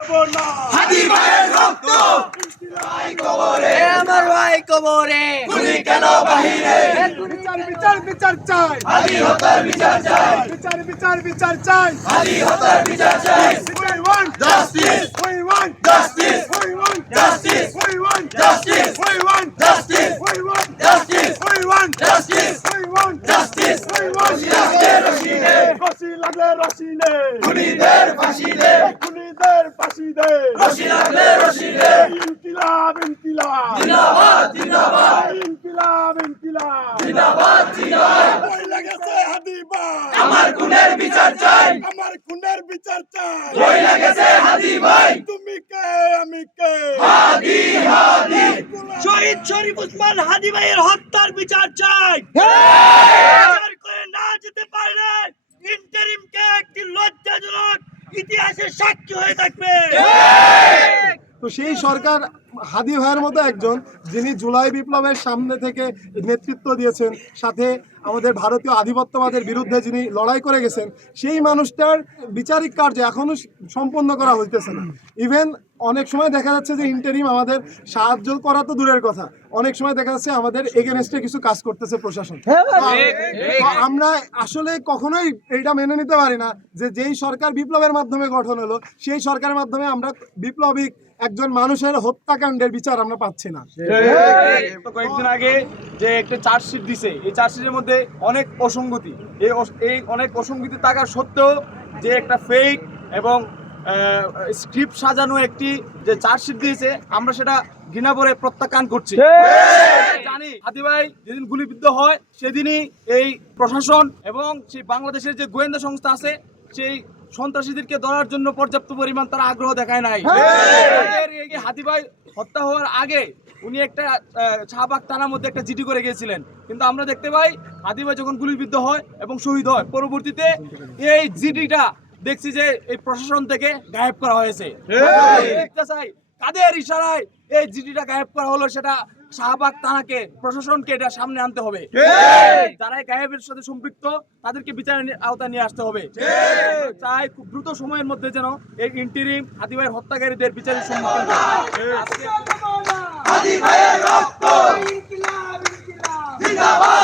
হাদি ভাইয়ের রক্ত আমার ভাই কবরে গুলি কেন বাহিরে বিচার বিচার চাই হাদি হত্যার বিচার চাই বিচার চাই হাদি হত্যার বিচার চাই we want justice we want justice we want justice we want justice we want justice we want justice we want justice we want justice we want রশিদে ফাঁসি লাগলে রশিদে খুনিদের ফাঁসি দে খুনিদের ফাঁসি দে রশি লাগলে রশিদে ইনকিলাব ইনকিলাব জিন্দাবাদ জিন্দাবাদ ইনকিলাব ইনকিলাব জিন্দাবাদ জিন্দাবাদ ওই লাগেছে হাদি ভাই আমার খুনের বিচার চাই আমার খুনের বিচার চাই ওই লাগেছে হাদি ভাই তুমি কে আমি কে হাদি হাদি শহীদ শরীফ উসমান হাদি ভাইয়ের হত্যার বিচার চাই বিচার করে না যেতে পারলে ইন্টারিমকে একটি লজ্জাজনক ইতিহাসের সাক্ষী হয়ে থাকবে। তো সেই সরকার হাদি ভাইয়ের মতো একজন যিনি জুলাই বিপ্লবের সামনে থেকে নেতৃত্ব দিয়েছেন, সাথে আমাদের ভারতীয় আধিপত্যবাদের বিরুদ্ধে যিনি লড়াই করে গেছেন, সেই মানুষটার বিচারিক কার্য এখনো সম্পন্ন করা হইতেছে না। ইভেন অনেক সময় দেখা যাচ্ছে যে ইন্টারিম আমাদের সাহায্য করা তো দূরের কথা, অনেক সময় দেখা যাচ্ছে আমাদের এগেনস্টে কিছু কাজ করতেছে প্রশাসন। তো আমরা আসলে কখনোই এটা মেনে নিতে পারি না যে যেই সরকার বিপ্লবের মাধ্যমে গঠন হলো, সেই সরকারের মাধ্যমে আমরা বিপ্লবিক একজন মানুষের হত্যাকাণ্ডের বিচার আমরা পাচ্ছি না। কয়েকদিন আগে যে একটা চার্জশিট দিছে, এই চার্জশিটের মধ্যে অনেক অসঙ্গতি, এই অনেক অসঙ্গতি থাকার সত্ত্বেও যে একটা ফেক এবং স্ক্রিপ্ট সাজানো একটি যে চার্জশিট দিয়েছে, আমরা সেটা ঘৃণা করে প্রত্যাখ্যান করছি। জানি হাদি ভাই যেদিন গুলিবিদ্ধ হয় সেদিনই এই প্রশাসন এবং সেই বাংলাদেশের যে গোয়েন্দা সংস্থা আছে সেই সন্ত্রাসীদেরকে ধরার জন্য পর্যাপ্ত পরিমাণ তারা আগ্রহ দেখায় নাই। হাদি ভাই হত্যা হওয়ার আগে উনি একটা শাহবাগ থানার মধ্যে একটা জিডি করে গিয়েছিলেন, কিন্তু আমরা দেখতে পাই হাদি ভাই যখন গুলিবিদ্ধ হয় এবং শহীদ হয়, পরবর্তীতে এই জিডিটা দেখছি যে এই প্রশাসন থেকে গায়েব করা হয়েছে। দেখতে চাই কাদের ইশারায় এই জিডিটা গায়েব করা হলো, সেটা শাহবাগ থানাকে, প্রশাসনকে এটা সামনে আনতে হবে। যারা গায়েবের সাথে সম্পৃক্ত তাদেরকে বিচারের আওতায় নিয়ে আসতে হবে। চাই খুব দ্রুত সময়ের মধ্যে যেন এই ইন্টারিম হাদি ভাইয়ের হত্যাকারীদের বিচারের সম্মুখীন হাদি ভাইয়ের রক্ত জিন্দাবাদ